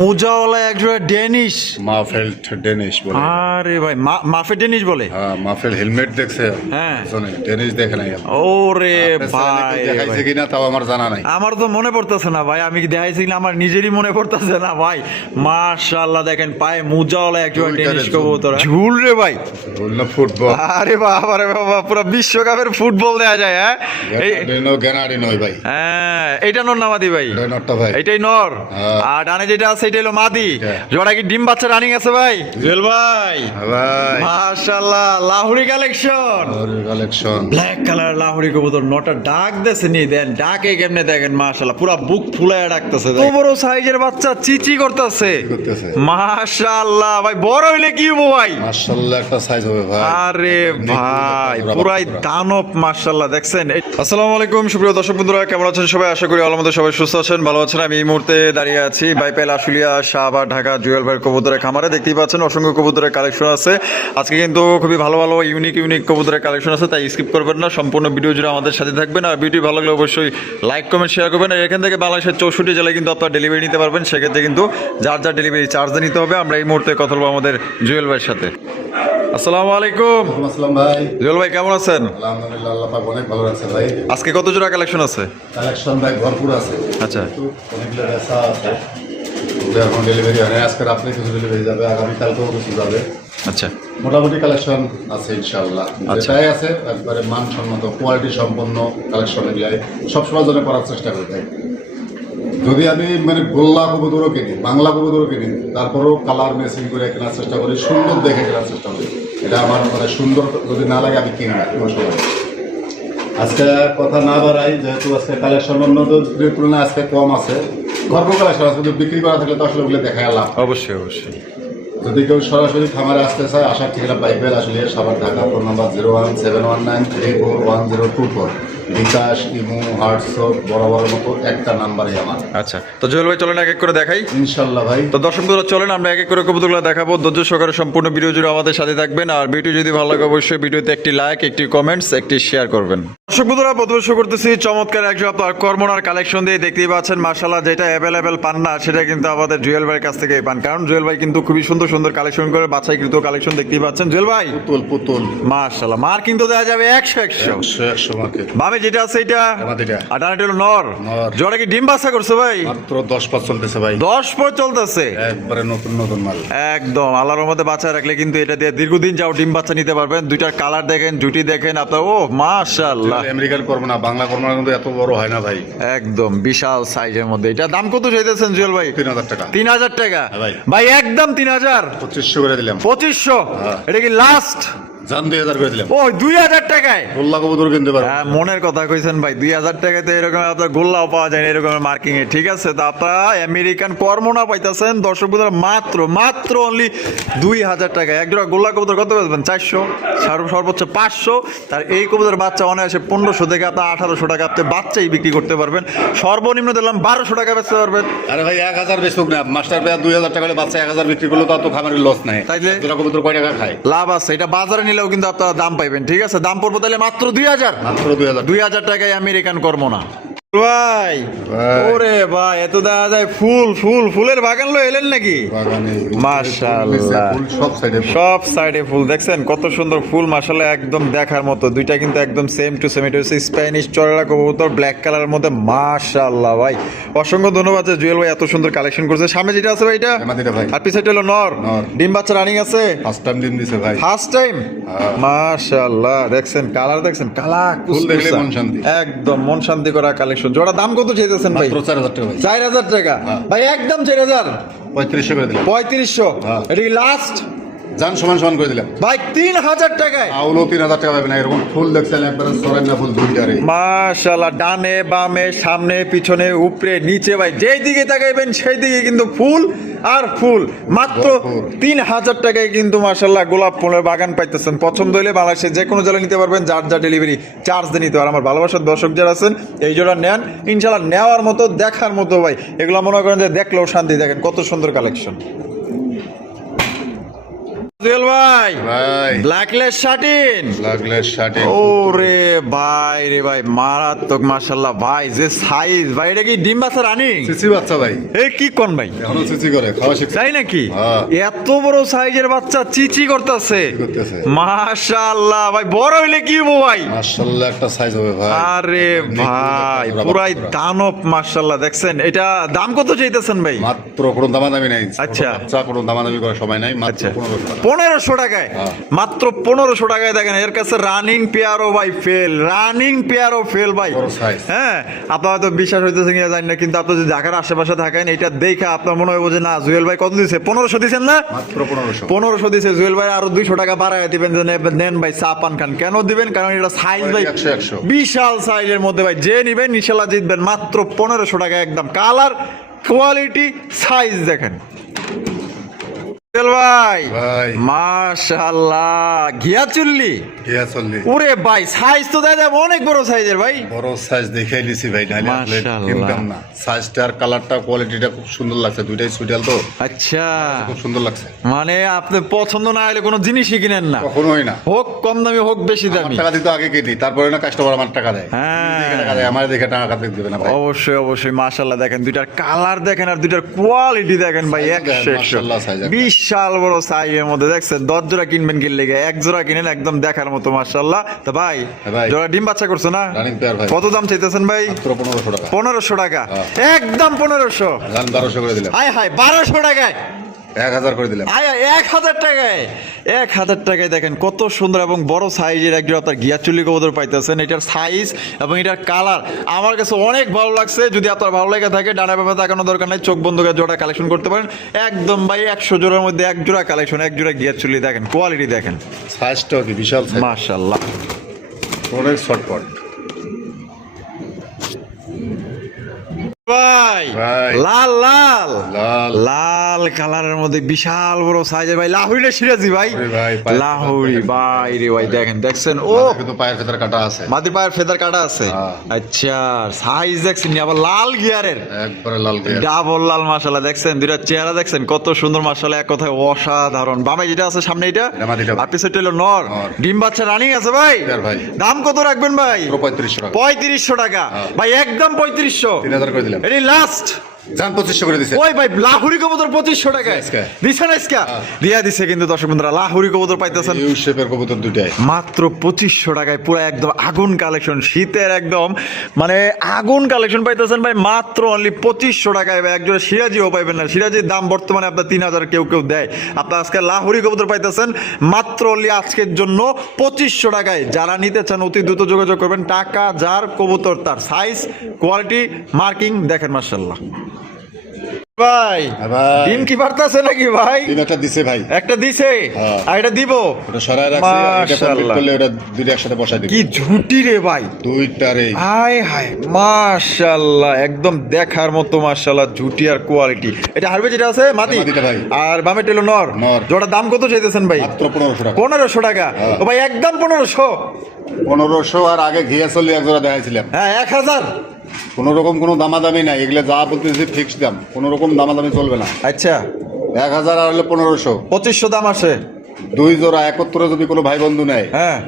মোজাওয়ালা একজোড়া Danish. মাফেল Danish বলে। আরে ভাই মাফে ডেনিশ বলে? হ্যাঁ, মাফেল হেলমেট দেখছে। হ্যাঁ, ডেনিশ দেখে নাই। ওরে ভাই, দেখাইছে কিনা তাও আমার জানা নাই। আমার তো মনে পড়তেছে না ভাই, আমি কি দেখাইছি কিনা আমার নিজেরই মনে পড়তেছে না ভাই। মাশাআল্লাহ, দেখেন পায়ে মোজাওয়ালা একজোড়া ডেনিশ কবুতর। ঝুল রে ভাই, ঝুল না ফুটবল। আরে বাবা রে বাবা, পুরো বিশ্বকাপের ফুটবল দেয়া যায়। হ্যাঁ, গ্যানারি নয় ভাই। হ্যাঁ, এটা নর না মাদি ভাই? এটা নরটা ভাই। এটাই নর। হ্যাঁ। আর ডানে যেটা আছে এটা হলো মাদি। জোড়া কি ডিম বাচ্চা রানিং আছে ভাই? জুয়েল ভাই, ভাই মাশাআল্লাহ, লাহুরি কালেকশন। কালেকশন ব্ল্যাক কালার লাহুরি কবুতর, নটা ডাক দেছে নি, দেন ডাকে কেমনে দেখেন, মাশাআল্লাহ পুরো বুক ফুলায় ডাকতেছে। তো বড় সাইজের বাচ্চা চিচি করতেছে। মাশাআল্লাহ ভাই, বড় হইলে কি হবো ভাই? মাশাআল্লাহ একটা সাইজ হবে ভাই। আরে ভাই, পুরাই দানব। মাশাআল্লাহ, দেখছেন। আসসালামু আলাইকুম সুপ্রিয় দর্শক বন্ধুরা, কেমন আছেন সবাই? আশা করি আল্লাহর মধ্যে সবাই সুস্থ আছেন, ভালো আছেন। আমি এই মুহূর্তে দাঁড়িয়ে আছি বাইপেল আশুলিয়া শাহবাগ ঢাকা জুয়েল ভাইয়ের কবুতরের খামারে। দেখতেই পাচ্ছেন অসংখ্য কবুতরের কালেকশন আছে আজকে, কিন্তু খুবই ভালো ভালো ইউনিক কবুতরের কালেকশন আছে, তাই স্কিপ করবেন না, সম্পূর্ণ ভিডিও জুড়ে আমাদের সাথে থাকবেন। আর ভিডিও ভালো লাগলে অবশ্যই লাইক কমেন্ট শেয়ার করবেন। আর এখান থেকে বাংলাদেশের 64 জেলায় কিন্তু আপনার ডেলিভারি নিতে পারবেন, সেক্ষেত্রে কিন্তু যার যার ডেলিভারি চার্জ নিতে হবে। আমরা এই মুহূর্তে কথা বলবো আমাদের জুয়েল ভাইয়ের সাথে। আসসালামু আলাইকুম। আসসালাম ভাই। জুয়েল ভাই কেমন আছেন? আলহামদুলিল্লাহ, আল্লাহ পাক অনেক ভালো রাখছে ভাই। আজকে কত জোড়া কালেকশন আছে? কালেকশন ভাই ভরপুর আছে। আচ্ছা, অনেকগুলো রেসা আছে, এখন ডেলিভারি হয় না। আজকে রাত্রে কিছু ডেলিভারি যাবে, আগামীকালকেও কিছু যাবে। আচ্ছা, মোটামুটি কালেকশন আছে ইনশাআল্লাহ। আচ্ছা। যেটাই আছে একবারে মানসম্মত কোয়ালিটি সম্পন্ন কালেকশন এগুলাই সবসময় জন্য করার চেষ্টা করি ভাই। যদি আমি মানে গোল্লা কবুতরও কিনি, বাংলা কবুতরও কিনি, তারপরেও কালার ম্যাচিং করে কেনার চেষ্টা করি, সুন্দর দেখে কেনার চেষ্টা করি। এটা আমার মানে সুন্দর যদি না লাগে আমি কিনি না কোনো সময়। আজকে কথা না বাড়াই, যেহেতু আজকে কালেকশন অন্য তুলনায় আজকে কম আছে, গর্ব কালেকশন আছে, কিন্তু বিক্রি করা থাকলে তো আসলে ওগুলো দেখা লাভ। অবশ্যই অবশ্যই। যদি কেউ সরাসরি খামারে আসতে চায়, আসার ঠিকানা পাইবেন আসলে সাভার ঢাকা, ফোন নাম্বার 01719341024। বিকাশ, ইমো, হোয়াটসঅ্যাপ বরাবরের মতো একটা নাম্বারই আমার। আচ্ছা, তো জুয়েল ভাই চলেন এক এক করে দেখাই ইনশাল্লাহ ভাই। তো দর্শক বন্ধুরা চলেন আমরা এক এক করে কবুতরগুলো দেখাবো। ধৈর্য সহকারে সম্পূর্ণ ভিডিও জুড়ে আমাদের সাথে থাকবেন। আর ভিডিও যদি ভালো লাগে অবশ্যই ভিডিওতে একটি লাইক, একটি কমেন্টস, একটি শেয়ার করবেন। দর্শক বন্ধুরা প্রথমে শুরু করতেছি চমৎকার একজন আপনার কর্মনার কালেকশন দিয়ে। দেখতেই পাচ্ছেন মাশাআল্লাহ, যেটা অ্যাভেলেবেল পান না সেটা কিন্তু আমাদের জুয়েল ভাইয়ের কাছ থেকেই পান, কারণ জুয়েল ভাই কিন্তু খুবই সুন্দর সুন্দর কালেকশন করে, বাছাইকৃত কালেকশন। দেখতেই পাচ্ছেন জুয়েল ভাই, পুতুল মাশাআল্লাহ, মার কিন্তু দেওয়া যাবে 100 মার্কেট। বামে যেটা আছে এটা আমাদের আর ডানাটা হলো নর। জোড়া কি ডিম বাচ্চা করছে ভাই? মাত্র 10 পাঁচ চলতেছে ভাই। 10 পর চলতেছে, একবারে নতুন মাল একদম আল্লাহর রহমতে বাচ্চা রাখলে কিন্তু এটা দিয়ে দীর্ঘদিন যাও ডিম বাচ্চা নিতে পারবেন। দুইটার কালার দেখেন, জুটি দেখেন আপনার, ও মাশাআল্লাহ। আমেরিকান করবো না, বাংলা করবো না, কিন্তু এত বড় হয় না ভাই, একদম বিশাল সাইজের মধ্যে। এটা দাম কত চাইতেছেন জুয়েল ভাই? 3000 টাকা। 3000 টাকা ভাই। ভাই, একদম 3000। 2500 করে দিলাম। 2500? এটা কি লাস্ট? জান 2000 করে দিলাম। ও 2000 টাকায় গোল্লা কবুতর কিনতে পারবো। হ্যাঁ, মনের কথা কইছেন ভাই। 2000 টাকাতে এরকম আপনার গোল্লাও পাওয়া যায় না এরকম মার্কিং এ। ঠিক আছে, তো আপনারা আমেরিকান কর্মনা পাইতেছেন দর্শক বন্ধুরা মাত্র অনলি 2000 টাকা। এক জোড়া গোল্লা কবুতর কত বেচবেন? 400, সর্বোচ্চ 500। তার এই কবুতর বাচ্চা অনায়াসে 1500 থেকে আপনার 1800 টাকা আপনি বাচ্চাই বিক্রি করতে পারবেন। সর্বনিম্ন দিলাম 1200 টাকা বেচতে পারবেন। আরে ভাই 1000 বেচুক না, মাস্টার পেয়ার 2000 টাকা হলে বাচ্চা 1000 বিক্রি করলে তো খামারের লস নাই। তাইলে জোড়া কবুতর কয় টাকা খায়? লাভ আছে। এটা বাজারে নিলেও কিন্তু আপনারা দাম পাইবেন। ঠিক আছে, দাম পড়বো তাহলে মাত্র 2000। মাত্র 2000 টাকায় আমেরিকান কর্ম না ভাই। ওরে ভাই, এত দেখা যায় ফুলের বাগান লো এলেন নাকি? মাশাআল্লাহ, সব সাইডে ফুল। দেখছেন কত সুন্দর ফুল, মাশাআল্লাহ, একদম দেখার মতো। দুইটা কিন্তু একদম সেম টু সেম। এটা হচ্ছে স্প্যানিশ চড়া কবুতর, ব্ল্যাক কালারের মধ্যে। মাশাআল্লাহ ভাই, অসংখ্য ধন্যবাদ জুয়েল ভাই, এত সুন্দর কালেকশন করছে। সামনে যেটা আছে ভাই এটা ভাই, আর পিছনে হলো নর। ডিম বাচ্চা রানিং আছে, ফার্স্ট টাইম ডিম দিছে ভাই, ফার্স্ট টাইম। মাশাআল্লাহ, দেখছেন কালার, দেখছেন কালার, ফুল দেখলে মন শান্তি, একদম মন শান্তি করা কালেকশন। জোড়া দাম কত চাইতেছেন ভাই? মাত্র 4000 টাকা ভাই। 4000 টাকা ভাই, একদম 4000। 3500 করে দিলাম। 3500 এটা কি লাস্ট? জান সমান করে দিলাম ভাই 3000 টাকায়। আউলো 3000 টাকা পাবেন। এরকম ফুল দেখছেন একবারে সরেনা ফুল দুইটারে। মাশাআল্লাহ, ডানে বামে সামনে পিছনে উপরে নিচে ভাই যেই দিকে তাকাইবেন সেই দিকে কিন্তু ফুল আর ফুল। মাত্র 3000 টাকায় কিন্তু মাশাআল্লাহ গোলাপ ফুলের বাগান পাইতেছেন। পছন্দ হলে বাংলাদেশে যে কোনো জেলায় নিতে পারবেন, যার যা ডেলিভারি চার্জ দিয়ে নিতে। আর আমার ভালোবাসার দর্শক যারা আছেন এই জোড়া নেন, ইনশাআল্লাহ নেওয়ার মতো, দেখার মতো ভাই। এগুলো মনে করেন যে দেখলেও শান্তি। দেখেন কত সুন্দর কালেকশন। জুয়েল ভাই ভাই ব্ল্যাকলেস শার্টিন লাগলে শার্টে ওরে ভাই রে ভাই মারাত্মক মাশাআল্লাহ ভাই যে সাইজ ভাই এটা কি ডিম বাচ্চা রানিং সিসি বাচ্চা ভাই এই কি কোন ভাই এখনো সিসি করে খাওয়া শিখছে তাই নাকি হ্যাঁ। এত বড় সাইজের বাচ্চা চিচি করতেছে করতেছে। মাশাআল্লাহ ভাই বড় হইলে কি হবো ভাই মাশাআল্লাহ একটা সাইজ হবে ভাই আরে ভাই পুরাই দানব মাশাআল্লাহ দেখছেন এটা দাম কত চাইতেছেন ভাই মাত্র কোনো দামাদামি নাই আচ্ছা। বাচ্চা কোনো দামাদামি করার সময় নাই মাত্র আচ্ছা 1500 টাকা 1500 টাকায় হ্যাঁ। মাত্র 1500 টাকায় দেখেন এর কাছে রানিং পেয়ারও ভাই ফেল রানিং পেয়ারও ফেল ভাই বড় size। হ্যাঁ আপনার হয়তো বিশ্বাস হইতেছে কিনা জানি না কিন্তু আপনি যদি ঢাকার আশেপাশে থাকেন এটা দেখে আপনার মনে হবে যে না জুয়েল ভাই কত দিছে 1500 দিছেন না মাত্র 1500 1500 দিছে জুয়েল ভাই আরো 200 টাকা বাড়ায় দিবেন যে নেন ভাই চা পান খান কেন দিবেন কারণ এটা সাইজ ভাই 100 বিশাল সাইজের মধ্যে ভাই যে নিবেন ইনশাআল্লাহ জিতবেন মাত্র 1500 টাকা একদম কালার কোয়ালিটি সাইজ দেখেন জুয়েল ভাই ভাই। মাশাআল্লাহ ঘিয়া চুল্লি ইয়া চললি ওরে ভাই সাইজ তো দাদা অনেক বড় সাইজের ভাই বড় সাইজ দেখে নিছি ভাই নাইলে আসলে মাশাআল্লাহ। কিনতাম না সাইজটা আর কালারটা কোয়ালিটিটা খুব সুন্দর লাগছে দুইটাই সুইটাল তো আচ্ছা খুব সুন্দর লাগছে মানে আপনি পছন্দ না হলে কোনো জিনিসই কিনেন না কখনোই না হোক কম দামি হোক বেশি আমার দামি টাকা দিতে আগে কিনি তারপরে না কাস্টমার আমার টাকা দেয় হ্যাঁ। দেখে টাকা দেয় আমার দেখে টাকা দিবে না ভাই অবশ্যই অবশ্যই মাশাআল্লাহ দেখেন দুইটার কালার দেখেন আর দুইটার কোয়ালিটি দেখেন ভাই Size 100 দেখেন, মাশাআল্লাহ size একটা। বিশাল বড় সাইজের মধ্যে দেখছেন 10 জোড়া কিনবেন কিনলে এক জোড়া কিনেন একদম দেখার মতো মাশাআল্লাহ তো ভাই হ্যাঁ ভাই। জোড়া ডিম বাচ্চা করছো না Running pair ভাই। কত দাম চাইতেছেন ভাই মাত্র 1500 টাকা 1500 টাকা হ্যাঁ। একদম 1500 গান 1200 করে দিলাম হাই হাই 1200 টাকায় 1000 করে দিলাম আয় 1000 টাকায় 1000 টাকায় দেখেন কত সুন্দর এবং বড় সাইজের একজন আপনার গিয়াচুলি কবুতর পাইতেছেন এটার সাইজ এবং এটার কালার আমার কাছে অনেক ভালো লাগছে যদি আপনার ভালো লেগে থাকে ডানা ভাবে তাকানো দরকার নাই চোখ বন্ধ করে জোড়া কালেকশন করতে পারেন একদম ভাই 100 জোড়ার মধ্যে এক জোড়া কালেকশন এক জোড়া গিয়াচুলি দেখেন কোয়ালিটি দেখেন সাইজটাও কি বিশাল সাইজ মাশাআল্লাহ অনেক শর্টকাট ভাই ভাই। লাল লাল লাল লাল কালারের মধ্যে বিশাল বড় সাইজের ভাই লাহুরি না সিরাজি ভাই ওরে ভাই, পায়ের লাহুরি ভাই রে ভাই দেখেন দেখছেন ও কিন্তু পায়ের ভেতর কাটা আছে মাটির পায়ের ফেদার কাটা আছে হ্যাঁ। আচ্ছা সাইজ দেখছেন নি আবার লাল গিয়ারের একবারে লাল গিয়ার ডাবল লাল মাশাআল্লাহ দেখছেন দুইটা চেহারা দেখছেন কত সুন্দর মাশাআল্লাহ এক কথায় অসাধারণ বামে যেটা আছে সামনে এটা এটা মাটিটা ভাই। আর পিছনে হলো নর নর। ডিম বাচ্চা রানিং আছে ভাই Pair ভাই। দাম কত রাখবেন ভাই মাত্র 3500 টাকা 3500 টাকা হ্যাঁ। ভাই একদম 3500 3000 করে দিলাম এটি লাস্ট জান 2500 করে দিছে ওই ভাই লাহুরি কবুতর 2500 টাকায় আজকে। দিছে না আজকে দিয়া দিছে কিন্তু দর্শক বন্ধুরা লাহুরি কবুতর পাইতেছেন ইউ শেপের কবুতর দুইটাই মাত্র 2500 টাকায় পুরো একদম আগুন কালেকশন শীতের একদম মানে আগুন কালেকশন পাইতেছেন ভাই মাত্র অনলি 2500 টাকায় ভাই একজোড়া সিরাজিও পাইবেন না সিরাজির দাম বর্তমানে আপনার 3000 কেউ কেউ দেয় আপনার আজকে লাহুরি কবুতর পাইতেছেন মাত্র অনলি আজকের জন্য 2500 টাকায় যারা নিতে চান অতি দ্রুত যোগাযোগ করবেন টাকা যার কবুতর তার সাইজ কোয়ালিটি মার্কিং দেখেন মাশাআল্লাহ ভাই ভাই। ডিম কি পারতাছে নাকি ভাই তিন একটা দিছে ভাই একটা দিছে হ্যাঁ। আর এটা দিব ওটা সরায় রাখছি এটা কমপ্লিট মাশাআল্লাহ। করলে ওটা দুইটা একসাথে বসাই দিবি কি ঝুটি রে ভাই দুইটারে হায় হায় মাশাআল্লাহ একদম দেখার মতো মাশাআল্লাহ ঝুটি আর কোয়ালিটি এটা হারবে যেটা আছে মাটি মাটিটা ভাই। আর বামে টেলো নর নর। জোড়া দাম কত চাইতেছেন ভাই মাত্র 1500 টাকা 1500 টাকা হ্যাঁ। ও ভাই একদম 1500 1500 আর আগে ঘিয়া চল্লি এক জোড়া দেখাইছিলাম হ্যাঁ 1000 কোনো রকম কোনো দামাদামি নাই এগুলো যা বলতেছি ফিক্স দাম কোনো রকম দামাদামি চলবে না আচ্ছা 1000 আর হলে 1500 2500 দাম আসে দুই জোড়া একত্রে যদি কোনো ভাই বন্ধু নেয় হ্যাঁ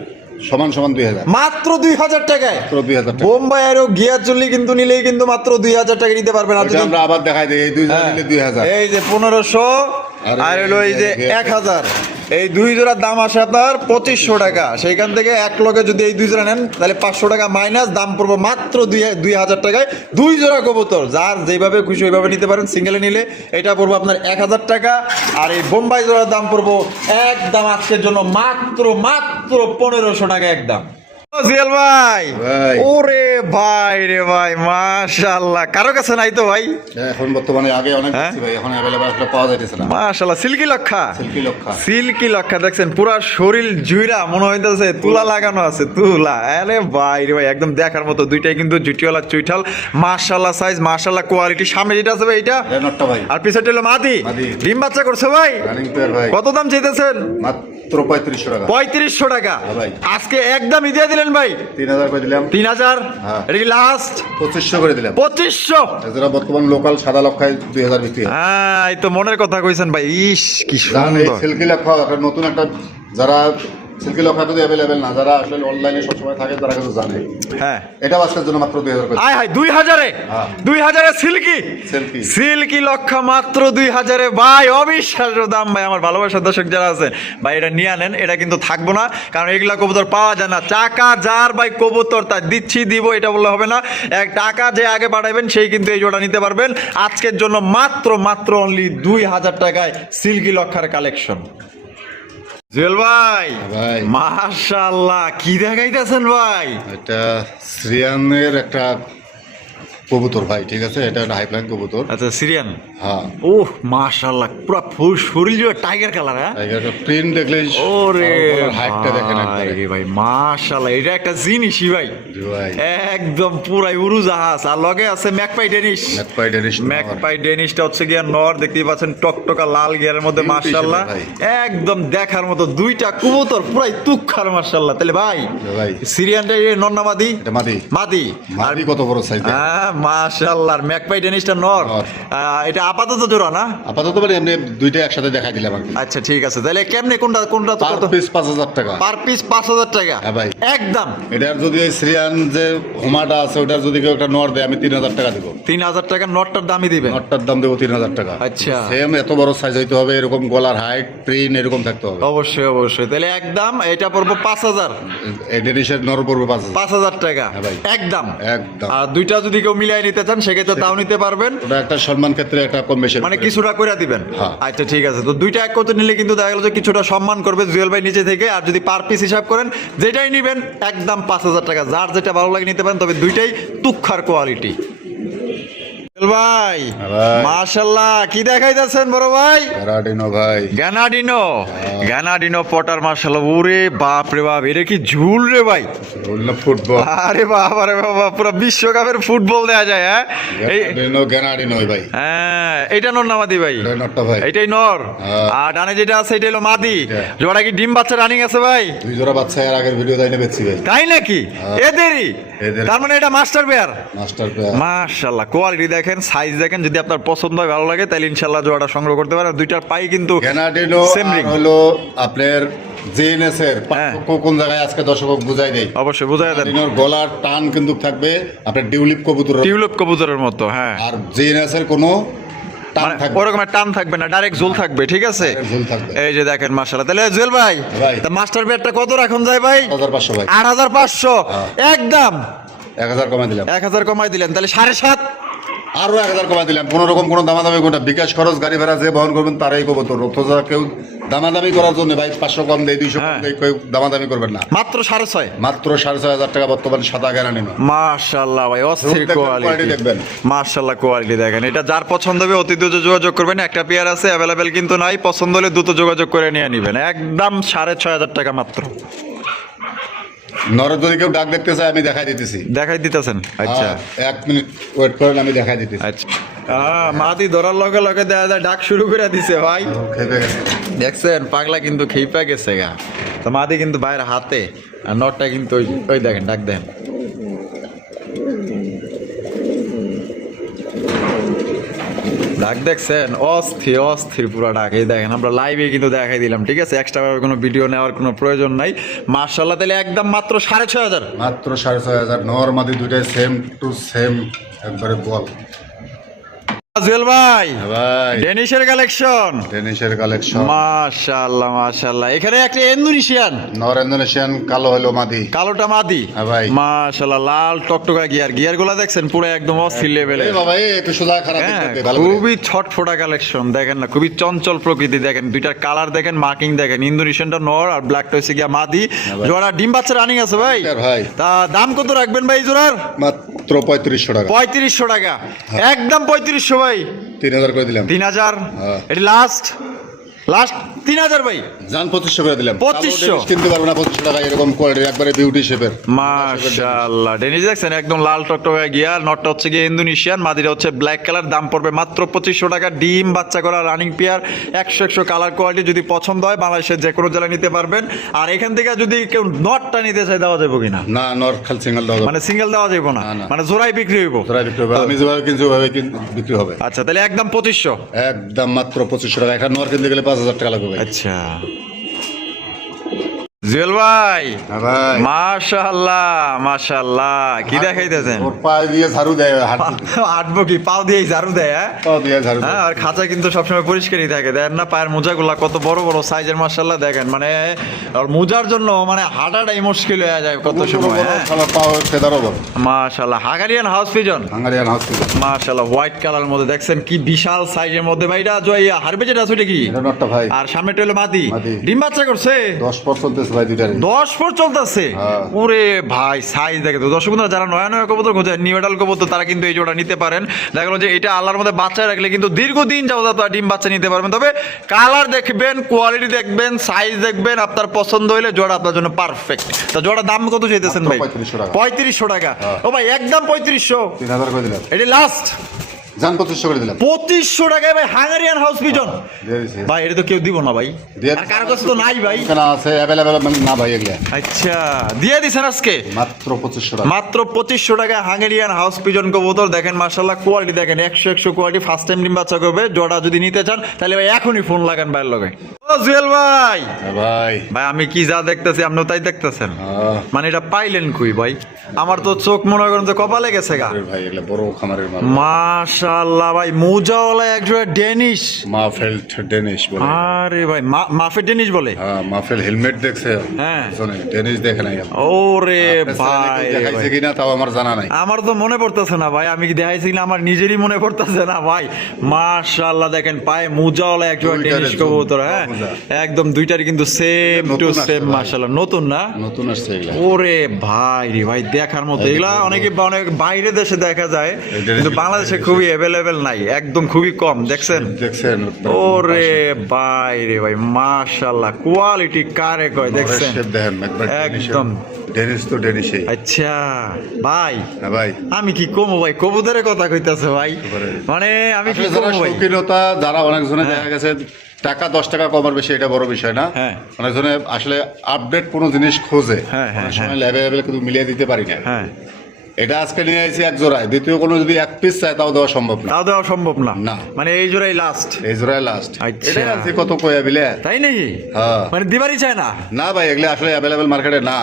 সমান সমান 2000 মাত্র 2000 টাকায় মাত্র 2000 টাকা বোম্বাই আরো গিয়া চল্লি কিন্তু নিলেই কিন্তু মাত্র 2000 টাকা নিতে পারবেন আর ওইটা যদি আমরা আবার দেখাই দিই এই দুই জোড়া হ্যাঁ। নিলে 2000 এই যে 1500 আর আর এই হলো এই যে যে 1000 এই দুই জোড়ার দাম আসে আপনার 2500 টাকা সেইখান থেকে এক লগে যদি এই দুই জোড়া নেন তাহলে 500 টাকা মাইনাস দাম পড়বে মাত্র 2000 টাকায় দুই জোড়া কবুতর যার যেভাবে খুশি ওইভাবে নিতে পারেন সিঙ্গেলে নিলে এটা পড়বে আপনার 1000 টাকা আর এই বোম্বাই জোড়ার দাম পড়বো একদম আজকের জন্য মাত্র 1500 টাকা একদম জিয়াল ভাই ভাই। ওরে ভাই রে ভাই মাশাআল্লাহ কারো কাছে নাই তো ভাই এখন বর্তমানে আগে অনেক হ্যাঁ? দেখছি ভাই এখন अवेलेबल আসলে পাওয়া যাইতেছে না মাশাআল্লাহ সিল্কি লক্ষা সিল্কি লক্ষা সিল্কি লক্ষা দেখছেন পুরা শরীর জুইরা মনে হইতেছে তুলা লাগানো আছে তুলা আরে ভাই রে ভাই একদম দেখার মতো দুইটাই কিন্তু জুটিওয়ালা চুইঠাল মাশাআল্লাহ সাইজ মাশাআল্লাহ কোয়ালিটি সামনে যেটা আছে ভাই এটা রেনটটা ভাই আর পিছনে হলো মাদি মাদি। ডিম বাচ্চা করছে ভাই রানিং পেয়ার ভাই কত দাম চাইতেছেন মাত্র 3500 টাকা। 3500 টাকা হ্যাঁ ভাই। আজকে একদমই দিয়ে দিলেন ভাই। 3000 করে দিলাম। 3000 হ্যাঁ। এটা কি লাস্ট? 2500 করে দিলাম। 2500। এছাড়া বর্তমান লোকাল সাদা লক্ষায় 2000 বিক্রি হয়। হ্যাঁ এই তো মনের কথা কইছেন ভাই। ইস কি জানেন এই সুন্দর। সিল্কি লক্ষা একটা নতুন একটা, যারা সিল্কি লক্ষা তো অ্যাভেলেবেল না, যারা আসলে অনলাইনে সবসময় থাকে তারা কিন্তু জানে। হ্যাঁ এটা আজকের জন্য মাত্র 2000 করে। আয় হায় 2000-এ হ্যাঁ। 2000-এ সিল্কি সিল্কি। সিল্কি লক্ষা মাত্র 2000-এ ভাই। অবিশ্বাস্য দাম ভাই। আমার ভালোবাসার দর্শক যারা আছেন ভাই এটা নিয়ে আনেন। এটা কিন্তু থাকবো না, কারণ এগুলা কবুতর পাওয়া যায় না। টাকা যার ভাই কবুতর তার দিচ্ছি দিব এটা বললে হবে না। এক টাকা যে আগে পাঠাবেন সেই কিন্তু এই জোড়া নিতে পারবেন। আজকের জন্য মাত্র অনলি 2000 টাকায় সিল্কি লক্ষার কালেকশন। জুয়েল ভাই ভাই। মাশাআল্লাহ কি দেখাইতেছেন ভাই? এটা শ্রিয়ানের একটা কবুতর ভাই, ঠিক আছে? এটা একটা হাইপ্লাইন কবুতর। আচ্ছা সিরিয়ান। হ্যাঁ, ওহ মাশাআল্লাহ পুরো ফুল শরীর জুড়ে টাইগার কালার। হ্যাঁ টাইগারটা প্রিন্ট দেখলে ওরে হাইটটা দেখেন একবারে। ভাই ভাই মাশাআল্লাহ এটা একটা জিনিসই ভাই। জি ভাই। একদম পুরাই উড়োজাহাজ। আর লগে আছে magpie Danish. Magpie Danish. Magpie ডেনিশটা হচ্ছে গিয়া নর, দেখতেই পাচ্ছেন টকটকা লাল গিয়ারের মধ্যে। Beauty মাশাআল্লাহ ভাই। একদম দেখার মতো দুইটা কবুতর পুরাই তুক্ষার মাশাআল্লাহ। তাহলে ভাই জি ভাই। সিরিয়ানটা নন্নামাদি এটা মাদি। মাদি। মাদি কত বড় সাইজ? হ্যাঁ মাশাআল্লাহ। আর ম্যাকপাই ডেনিশটা নর। নর। এটা আপাতত জোড়া না? আপাতত মানে এমনি দুইটা একসাথে দেখা দিলাম আর কি। আচ্ছা ঠিক আছে। তাহলে কেমনে কোনটা কোনটা পার কত? পিস 5000 টাকা। পার পিস 5000 টাকা। হ্যাঁ ভাই। একদম এটার যদি এই শ্রিয়ান যে হোমাটা আছে ওটার যদি কেউ একটা নর দেয় আমি 3000 টাকা দেবো। 3000 টাকা নটটার দামই দিবেন। নটটার দাম দেবো 3000 টাকা। আচ্ছা। সেম এত বড় সাইজ হইতে হবে, এরকম গলার হাইট প্রিন্ট এরকম থাকতে হবে। অবশ্যই তাহলে একদম এটা পড়বো 5000। এই ডেনিশের নর পড়বে 5000। 5000 টাকা হ্যাঁ ভাই। একদম। একদম। আর দুইটা যদি কেউ মিলাই নিতে চান সেক্ষেত্রে তাও নিতে পারবেন। ওটা একটা সম্মান ক্ষেত্রে একটা কম বেশি মানে কিছুটা করে দিবেন। হ্যাঁ। আচ্ছা ঠিক আছে। তো দুইটা এক করতে নিলে কিন্তু দেখা গেল যে কিছুটা সম্মান করবে জুয়েল ভাই নিচে থেকে। আর যদি পার পিস হিসাব করেন যেটাই নিবেন একদম 5000 টাকা। যার যেটা ভালো লাগে নিতে পারেন, তবে দুইটাই তুক্ষার কোয়ালিটি। জুয়েল ভাই ভাই। মাশাআল্লাহ কি দেখাইতেছেন বড় ভাই? প্যারাডিনো ভাই। গ্যানাডিনো পটার মাশাআল্লাহ। ওরে বাপ রে বাপ, এটা কি ঝুল রে ভাই? বললাম ফুটবল। আরে বাবা রে বাবা, পুরো বিশ্বকাপের ফুটবল দেয়া যায়। হ্যাঁ এই গ্যানাডিনো ভাই। হ্যাঁ এটা নর না মাদি ভাই? এটা নটটা ভাই। এটাই নর। হ্যাঁ। আর ডানে যেটা আছে এটা হলো মাদি। হ্যাঁ। জোড়া কি ডিম বাচ্চা রানিং আছে ভাই? দুই জোড়া বাচ্চা এর আগের ভিডিও দাইনে বেচছি ভাই। তাই নাকি? হ্যাঁ। এদেরই। তার মানে এটা মাস্টার পেয়ার। Master pair. মাশাআল্লাহ কোয়ালিটি দেখেন, সাইজ দেখেন। যদি আপনার পছন্দ হয় ভালো লাগে তাহলে ইনশাআল্লাহ জোড়াটা সংগ্রহ করতে পারেন। দুইটার পাই কিন্তু গ্যানাডিনো Same ring। হলো আপনার জিএনএস এর হ্যাঁ। পার্থক্য কোন জায়গায় আজকে দর্শক বুঝাই দেই। অবশ্যই বুঝাই দেন। গ্যানাডিনোর গলার টান কিন্তু থাকবে আপনার ডিউলিপ কবুতর, টিউলিপ কবুতরের মতো। হ্যাঁ আর জিএনএস এর কোনো টান মানে থাকবে ওরকম টান থাকবে না, ডাইরেক্ট ঝোল থাকবে। ঠিক আছে Direct ঝোল থাকবে। এই যে দেখেন মাশাআল্লাহ। তাহলে জুয়েল ভাই ভাই। তা মাস্টার পেয়ারটা কত রাখুন যায় ভাই? 1500 ভাই। 8500 হ্যাঁ। একদম। 1000 কমাই দিলাম। 1000 কমাই দিলেন, তাহলে 7.5। আরো 1000 কমাই দিলাম। কোন রকম কোনো দামাদামি কোনটা বিকাশ খরচ গাড়ি ভাড়া যে বহন করবেন তারাই কবুতর। অথচ কেউ দামাদামি করার জন্য ভাই 500 কম দেয় 200 কম হ্যাঁ। দেয়, কেউ দামাদামি করবেন না। মাত্র 6.5। মাত্র 6500 টাকা বর্তমান সাদা গ্যারান্টি। মাশাআল্লাহ ভাই অস্থির দেখবেন, কোয়ালিটি quality দেখবেন। মাশাআল্লাহ কোয়ালিটি দেখেন। এটা যার পছন্দ হবে অতি দ্রুত যোগাযোগ করবেন। একটা পেয়ার আছে অ্যাভেলেবেল কিন্তু নাই। পছন্দ হলে দ্রুত যোগাযোগ করে নিয়ে নেবেন। একদম 6500 টাকা মাত্র। নরদ যদি কেউ ডাক দেখতে চায় আমি দেখাই দিতেছি। দেখাই দিতেছেন? আচ্ছা 1 মিনিট ওয়েট করেন, আমি দেখাই দিতেছি। আচ্ছা মাদি ধরার লগে লগে দেখা যায় ডাক শুরু করে দিছে ভাই। খেপে গেছে। দেখছেন পাগলা কিন্তু খেইপা গেছে গা। তো মাদি কিন্তু বাইরের হাতে, আর নটটা কিন্তু ওই দেখেন ডাক দেন। ডাক দেখছেন অস্থির পুরো ডাক। এই দেখেন আমরা লাইভে কিন্তু দেখাই দিলাম। ঠিক আছে, এক্সট্রা কোনো ভিডিও নেওয়ার কোনো প্রয়োজন নাই। মাশাআল্লাহ তাহলে একদম মাত্র 6500। মাত্র 6500। নরমাদি দুইটাই সেম টু সেম একবারে বল। জুয়েল ভাই ভাই ডেনিশের কালেকশন। ডেনিশের কালেকশন। মাশাআল্লাহ এখানে একটা ইন্দোনেশিয়ান নর ইন্দোনেশিয়ান কালো হলো মাদি। কালোটা মাদি। হ্যাঁ ভাই। মাশাআল্লাহ লাল টকটকা গিয়ার গুলা দেখছেন পুরো একদম অস্থির লেভেলে। এই বাবা এই একটু সোজা খারাপ হ্যাঁ দেখতে ভালো করে। খুবই ছটফটা কালেকশন দেখেন না, খুবই চঞ্চল প্রকৃতি দেখেন। দুইটার কালার দেখেন, মার্কিং দেখেন। ইন্দোনেশিয়ানটা নর আর ব্ল্যাকটা হচ্ছে গিয়া মাদি। জোড়া ডিম বাচ্চা রানিং আছে ভাই। ভাই তা দাম কত রাখবেন ভাই জোড়ার? মাত্র 3500 টাকা। 3500 টাকা একদম 3500 ভাই। 3000 করে দিলাম। 3000 হ্যাঁ। এটা লাস্ট। লাস্ট 3000 ভাই। জান 2500 করে দিলাম। 2500 কিনতে পারবে না 2500 টাকা এরকম কোয়ালিটি একবারে বিউটি শেপের। মাশাআল্লাহ, ডেনিস দেখছেন একদম লাল টকটকে গিয়ার, নটটা হচ্ছে গিয়ে ইন্দোনেশিয়ান, মাদিটা হচ্ছে ব্ল্যাক কালার, দাম পড়বে মাত্র 2500 টাকা। ডিম বাচ্চা করা রানিং পেয়ার, 100 কালার কোয়ালিটি। যদি পছন্দ হয় বাংলাদেশের যে কোনো জেলায় নিতে পারবেন। আর এখান থেকে যদি কেউ নটটা নিতে চায় দেওয়া যাবে কিনা? না, নর খালি সিঙ্গেল দাও। মানে সিঙ্গেল দেওয়া যাবে না, না। মানে জোড়াই বিক্রি হইব। তোরা বিক্রি হবে, আমি যেভাবে কিনছি ওভাবে বিক্রি হবে। আচ্ছা, তাহলে একদম 2500। একদম মাত্র 2500 টাকা। একটা নর কিনতে গেলে 5000 টাকা লাগবে ভাই। আচ্ছা জুয়েল ভাই, হ্যাঁ ভাই। মাশাআল্লাহ মাশাআল্লাহ, কি দেখাইতেছেন? ওর পায়ে দিয়ে ঝাড়ু দেয়, হাত দিয়ে। আটবো কি, পাও দিয়ে ঝাড়ু দেয়? হ্যাঁ পাও দিয়ে ঝাড়ু দেয়। হ্যাঁ, আর খাঁচা কিন্তু সবসময় পরিষ্কারই থাকে, দেখেন না পায়ের মোজাগুলা কত বড় বড় সাইজের, মাশাআল্লাহ দেখেন। মানে আর মোজার জন্য মানে হাঁটাটাই মুশকিল হয়ে যায় কত সময়। হ্যাঁ আমার পাও ফেদারও বড়। মাশাআল্লাহ, Hungarian house pigeon, Hungarian hospital. মাশাআল্লাহ, হোয়াইট কালার মধ্যে দেখছেন কি বিশাল সাইজের মধ্যে ভাই। এটা জয় হারবে যেটা আছে ওটা কি? এটা নটটা ভাই। আর সামনেটা হলো মাদি। মাদি। ডিম বাচ্চা করছে 10% চলতেছে ভাই দুইটারই। 10 পর চলতেছে। হ্যাঁ। ওরে ভাই সাইজ দেখে তো দর্শক বন্ধুরা, যারা নয়া নয়া কবুতর খোঁজে, নিউ এডাল কবুতর, তারা কিন্তু এই জোড়া নিতে পারেন। দেখা গেলো যে এটা আল্লাহর মধ্যে বাচ্চা রাখলে কিন্তু দীর্ঘদিন যাবত আপনারা ডিম বাচ্চা নিতে পারবেন। তবে কালার দেখবেন, কোয়ালিটি দেখবেন, সাইজ দেখবেন, আপনার পছন্দ হলে জোড়া আপনার জন্য পারফেক্ট। তা জোড়া দাম কত চাইতেছেন ভাই? 3500 টাকা। 3500 টাকা। ও ভাই একদম 3500। 3000 করে দিলাম। এটা লাস্ট জান 2500 করে দিলাম। 2500 টাকায় ভাই হাঙ্গেরিয়ান হাউস পিজন। দিয়ে দিছি। ভাই এটা তো কেউ দিব না ভাই, দিয়ে আর কারো কাছে তো নাই ভাই। কেন আছে अवेलेबल না ভাই এগুলা। আচ্ছা দিয়ে দিছেন আজকে মাত্র 2500 টাকা। মাত্র 2500 টাকায় হাঙ্গেরিয়ান হাউস পিজন কবুতর। দেখেন মাশাআল্লাহ, কোয়ালিটি দেখেন 100 কোয়ালিটি। ফার্স্ট টাইম ডিম বাচ্চা করবে। জোড়া যদি নিতে চান তাহলে ভাই এখনই ফোন লাগান ভাইয়ের লগে। ও জুয়েল ভাই, হ্যাঁ ভাই। ভাই আমি কি যা দেখতেছি আপনিও তাই দেখতেছেন? হ্যাঁ। মানে এটা পাইলেন কই ভাই? আমার তো চোখ মনে করেন যে কপালে গেছে গা। আরে ভাই এগুলা বড় খামারের মাল। মাশাআল্লাহ ভাই, মোজাওয়ালা একজোড়া ডেনিশ। মাফেল্ট ডেনিশ বলে। আরে ভাই মাফে ডেনিশ বলে? হ্যাঁ, মাফেল হেলমেট দেখছে। হ্যাঁ। শুনে ডেনিশ দেখে নাই। ওরে ভাই রে দেখাইছে ভাই। কিনা তাও আমার জানা নাই। আমার তো মনে পড়তেছে না ভাই, আমি কি দেখাইছি না আমার নিজেরই মনে পড়তেছে না ভাই। মাশাআল্লাহ দেখেন পায়ে মোজাওয়ালা একজোড়া দুইটারে টেনিস জোড়া, কবুতর। হ্যাঁ মোজা। একদম দুইটারই কিন্তু সেম টু নতুন আসছে সেম। ভাই। মাশাআল্লাহ নতুন না? নতুন আসছে এগুলা। ওরে ভাই রে ভাই, দেখার মতো। এগুলা অনেকে অনেক বাইরে দেশে দেখা যায়, কিন্তু বাংলাদেশে খুবই অ্যাভেলেবেল নাই, একদম খুবই কম। দেখছেন? দেখছেন? ওরে ভাই রে ভাই, মাশাআল্লাহ কোয়ালিটি কারে কয় দেখছেন? শেপ দেখেন একবার। একদম। ডেনিশ তো ডেনিশই। আচ্ছা ভাই, হ্যাঁ ভাই। আমি কি কমো ভাই, কবুতরের কথা কইতাছে ভাই। মানে আমি কি আসলে যারা কমো ভাই? শৌখিনতা, যারা অনেকজনে হ্যাঁ। দেখা গেছে টাকা 10 টাকা কমার বেশি, এটা বড় বিষয় না। হ্যাঁ। অনেকজনে আসলে আপডেট কোনো জিনিস খোঁজে। হ্যাঁ, হ্যাঁ, অনেক সময় অ্যাভেলেবেল কিন্তু মিলিয়ে দিতে পারি না। হ্যাঁ এটা আজকে নিয়ে আইছি এক জোড়ায়, দ্বিতীয় কোনো যদি এক পিস চায় তাও দেওয়া সম্ভব না। তাও দেওয়া সম্ভব না। না। মানে এই জোড়াই লাস্ট? এই জোড়ায় লাস্ট। আচ্ছা। এটা আনছি কত কয়া বিলে। তাই নাকি? হ্যাঁ। মানে দিবারই চায় না? না ভাই, এগুলো আসলে অ্যাভেলেবেল মার্কেটে না।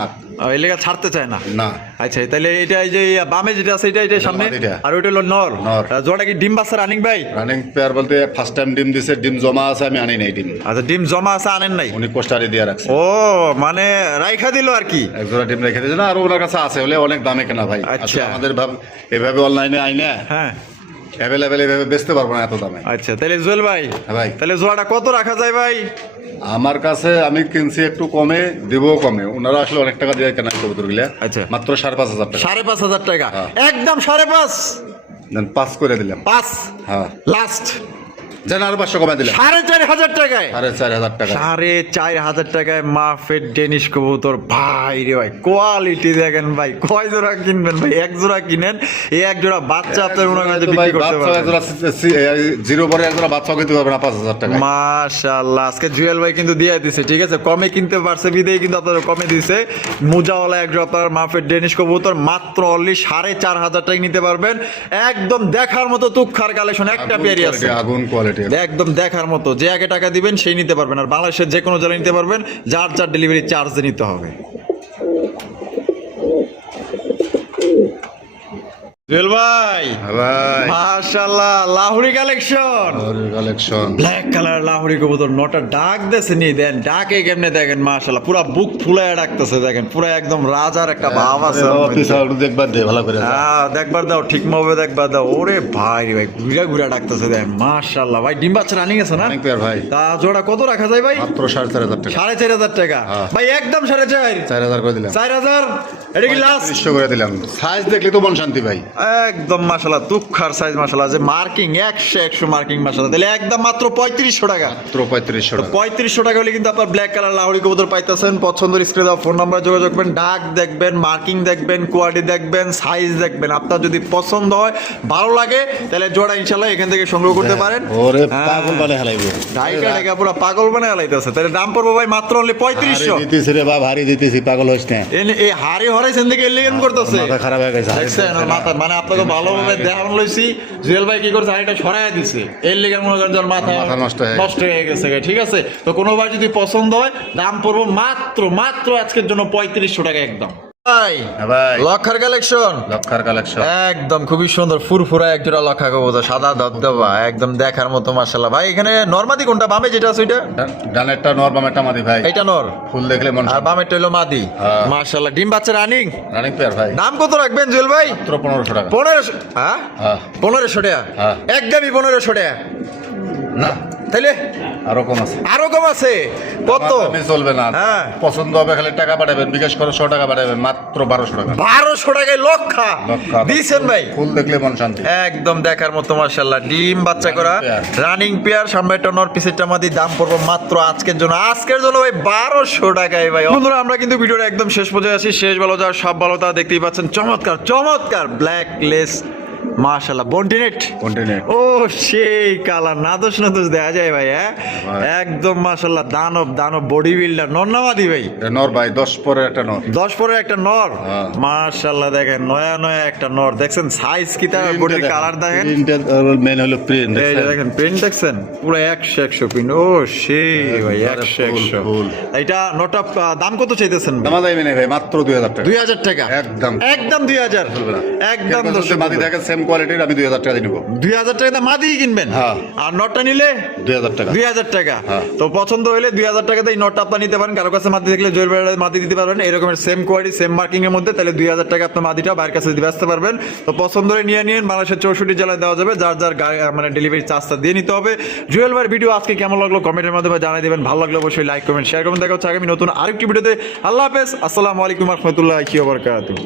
এই লেগা ছাড়তে চায় না? না। আচ্ছা তাহলে এটা এই যে বামে যেটা আছে এটা সামনে, মাদিটা। আর ওইটা হলো নর। নর। জোড়া কি ডিম বাচ্চা রানিং ভাই? রানিং পেয়ার বলতে ফার্স্ট টাইম ডিম দিছে, ডিম জমা আছে, আমি আনি নাই ডিম। আচ্ছা ডিম জমা আছে, আনেন নাই? উনি পোস্টারে দিয়ে রাখছে। ও মানে রাইখা দিল আর কি? এক জোড়া ডিম রেখে দিয়েছে না, আর ওনার কাছে আছে হলে অনেক দামে কেনা ভাই। আচ্ছা। আসলে আমাদের এভাবে অনলাইনে আইনা হ্যাঁ। অ্যাভেলেবেল এভাবে বেচতে পারবো না এত দামে। আচ্ছা তাহলে জুয়েল ভাই, হ্যাঁ ভাই। তাহলে জোড়াটা কত রাখা যায় ভাই? আমার কাছে আমি কিনছি একটু কমে, দিব কমে। ওনারা আসলে অনেক টাকা দিয়ে কেনা কবুতর গুলা। আচ্ছা। মাত্র 5,500 টাকা। 5,500 টাকা? হ্যাঁ। একদম 5.5? দেন 5 করে দিলাম। 5 হ্যাঁ। লাস্ট? যেন আরো 500 কমাই দিলাম। 4,500 টাকায়? 4,500 টাকা। 4,500 টাকায় মাফের ডেনিশ কবুতর। ভাই রে ভাই, কোয়ালিটি দেখেন ভাই। কয় জোড়া কিনবেন ভাই? এক জোড়া কিনেন, এই এক জোড়া বাচ্চা আপনার মনে করেন যে বিক্রি করতে পারবেন। জিরো পরে এক জোড়া বাচ্চাও কিনতে পারবে না 5,000 টাকা। মাশাআল্লাহ, আজকে জুয়েল ভাই কিন্তু দিয়ে দিছে, ঠিক আছে? কমে কিনতে পারছে বিদেই কিন্তু আপনাদের কমে দিছে। মোজাওয়ালা এক জোড়া আপনার মাফের ডেনিশ কবুতর মাত্র অনলি 4,500 টাকায় নিতে পারবেন। একদম দেখার মতো তুক্ষার কালেকশন, একটা পেয়ারি আছে আগুন কোয়ালিটি। একদম দেখার মতো। যে আগে টাকা দিবেন সেই নিতে পারবেন, আর বাংলাদেশের যে কোনো জেলায় নিতে পারবেন। যার যার ডেলিভারি চার্জ নিতে হবে। জুয়েল ভাই, ভাই মাশাআল্লাহ Lahori collection. Collection black colour Lahori কবুতর, নটা ডাক দেছে নি দেন, ডাকে কেমনে দেখেন মাশাআল্লাহ, পুরা বুক ফুলায় ডাকতেছে দেখেন, পুরা একদম রাজার একটা ভাব আছে। দেখবার দে ভালো করে। হ্যাঁ দেখবার দাও, ঠিক ভাবে দেখবার দাও। ওরে ভাই রে ভাই, ঘুরা ঘুরা ডাকতেছে দেখেন মাশাআল্লাহ। ভাই ডিম বাচ্চা রানিং আছে না? ভাই তা জোড়া কত রাখা যায় ভাই? মাত্র 4,500 টাকা। 4,500 টাকা? হ্যাঁ। ভাই একদম 4,500। 4,000 করে দিলাম। 4,000? এটা কি লাস্ট? 300 করে দিলাম। সাইজ দেখলে তো মন শান্তি ভাই। একদম মাশাআল্লাহ তুখার সাইজ মাশাআল্লাহ, যে মার্কিং 100 মার্কিং মাশাআল্লাহ, তাহলে একদম মাত্র 3500 টাকা। মাত্র 3500 টাকা। 3500 টাকা হলে কিন্তু আপনার ব্ল্যাক কালার লাহোরি কবুতর পাইতেছেন। পছন্দের স্ক্রিনে দেওয়া ফোন নাম্বারে যোগাযোগ করবেন, ডাক দেখবেন, মার্কিং দেখবেন, কোয়ালিটি দেখবেন, সাইজ দেখবেন। আপনার যদি পছন্দ হয়, ভালো লাগে, তাহলে জোড়া ইনশাআল্লাহ এখান থেকে সংগ্রহ করতে পারেন। ওরে হ্যাঁ। পাগল বানায় হালাইবো। ঢাইকা ঢাইকা পুরো পাগল বানায় হালাইতেছে। তাহলে দাম পড়বে ভাই মাত্র অনলি 3500। দিতেছি রে বাপ, হারি দিতেছি, পাগল হইস না। এই হাড়ি হরাইছেন থেকে এলিগেন করতেছে। মাথা খারাপ হয়ে গেছে। দেখছেন ওর মাথা, মানে আপনাকে ভালোভাবে দেখানো লইছি। জুয়েল ভাই কি করছে, হাড়িটা সরাইয়া দিছে, এর লেগে মনে করেন যার মাথা মাথা নষ্ট হয়ে গেছে। ঠিক আছে, তো কোনো ভাই যদি পছন্দ হয়, দাম পড়বো মাত্র আজকের জন্য 3500 টাকা একদম। ভাই ভাই লক্ষার কালেকশন, লক্ষার কালেকশন একদম খুবই সুন্দর ফুরফুরা একজোড়া লক্ষা কবুতর, সাদা দবদবা, একদম দেখার মতো মাশাআল্লাহ। ভাই এখানে নরমাদি কোনটা, বামে যেটা আছে ওইটা? ডানেরটা নর, বামেরটা মাদি ভাই। এটা নর, ফুল দেখলে মন আর বামেরটা হলো মাদি। হ্যাঁ। মাশাআল্লাহ, ডিম বাচ্চা রানিং রানিং পেয়ার ভাই। দাম কত রাখবেন জুয়েল ভাই? মাত্র 1500 টাকা। 1500? হ্যাঁ হ্যাঁ 1500 টাকা, হ্যাঁ। একদমই 1500 টাকা। না তাইলে আরো কম আছে। আরো কম আছে কত? দামাদামি চলবে না। হ্যাঁ। পছন্দ হবে খালি টাকা পাঠাবেন, বিকাশ করে 100 টাকা পাঠাবেন, মাত্র 1200 টাকা। 1200 টাকায় লক্ষা লক্ষা দিয়েছেন ভাই। ফুল দেখলে মন শান্তি। একদম দেখার মতো মাশাআল্লাহ, ডিম বাচ্চা করা পেয়ার। রানিং পেয়ার, সামনে টনর পিসের টামাদি। দাম পড়বো মাত্র আজকের জন্য ভাই 1200 টাকায় ভাই। বন্ধুরা আমরা কিন্তু ভিডিওর একদম শেষ পর্যায়ে আছি। শেষ ভালো যা সব ভালো তা দেখতেই পাচ্ছেন। চমৎকার ব্ল্যাক লেস মাশাআল্লাহ বন্টিনেট। ও সেই কালার, নাদোষ দেখা যায় ভাই। হ্যাঁ একদম মাশাআল্লাহ, দানব বডি বিল্ডার। নন্নামাদি ভাই, এটা নর ভাই, 10 পরে একটা নর। 10 পরের একটা নর। হ্যাঁ। মাশাআল্লাহ দেখেন, নয়া একটা নর। দেখছেন সাইজ কি, তার বডির কালার দেখেন। মেন হলো প্রিন্ট। এই যে দেখেন প্রিন্ট দেখছেন, পুরো 100 প্রিন্ট। ও সেই ভাই 100। ফুল। এটা নটা দাম কত চাইতেছেন? দামাদামি নেই ভাই, মাত্র 2000 টাকা। 2000 টাকা একদম 2000। চলবে না। একদম কেউ যদি মাদি দেখে সেম কোয়ালিটির, আমি 2000 টাকা দিয়ে নিব। 2000 টাকা মাদি কিনবেন। হ্যাঁ। আর নটটা নিলে 2000 টাকা। 2000 টাকা। হ্যাঁ। তো পছন্দ হলে 2000 টাকাতে এই নটটা আপনি নিতে পারেন। কারো কাছে মাদি দেখলে জয়ের বেড়ে মাদি দিতে পারবেন, এরকমের সেম কোয়ালিটি সেম মার্কিং এর মধ্যে। তাহলে 2000 টাকা আপনার মাদিটা বাইরের কাছে দিয়ে আসতে পারবেন। তো পছন্দ হলে নিয়ে নিন। বাংলাদেশের 64 জেলায় দেওয়া যাবে। যার মানে ডেলিভারি চার্জটা দিয়ে নিতে হবে। জুয়েল ভাইয়ের ভিডিও আজকে কেমন লাগলো কমেন্টের মাধ্যমে জানিয়ে দেবেন। ভালো লাগলে অবশ্যই লাইক কমেন্ট শেয়ার করবেন। দেখা হচ্ছে আগামী নতুন আরেকটি ভিডিওতে। আল্লাহ হাফেজ, আসসালামু আলাইকুম ওয়া রাহমাতুল্লাহি ওয়া বারাকাতুহু।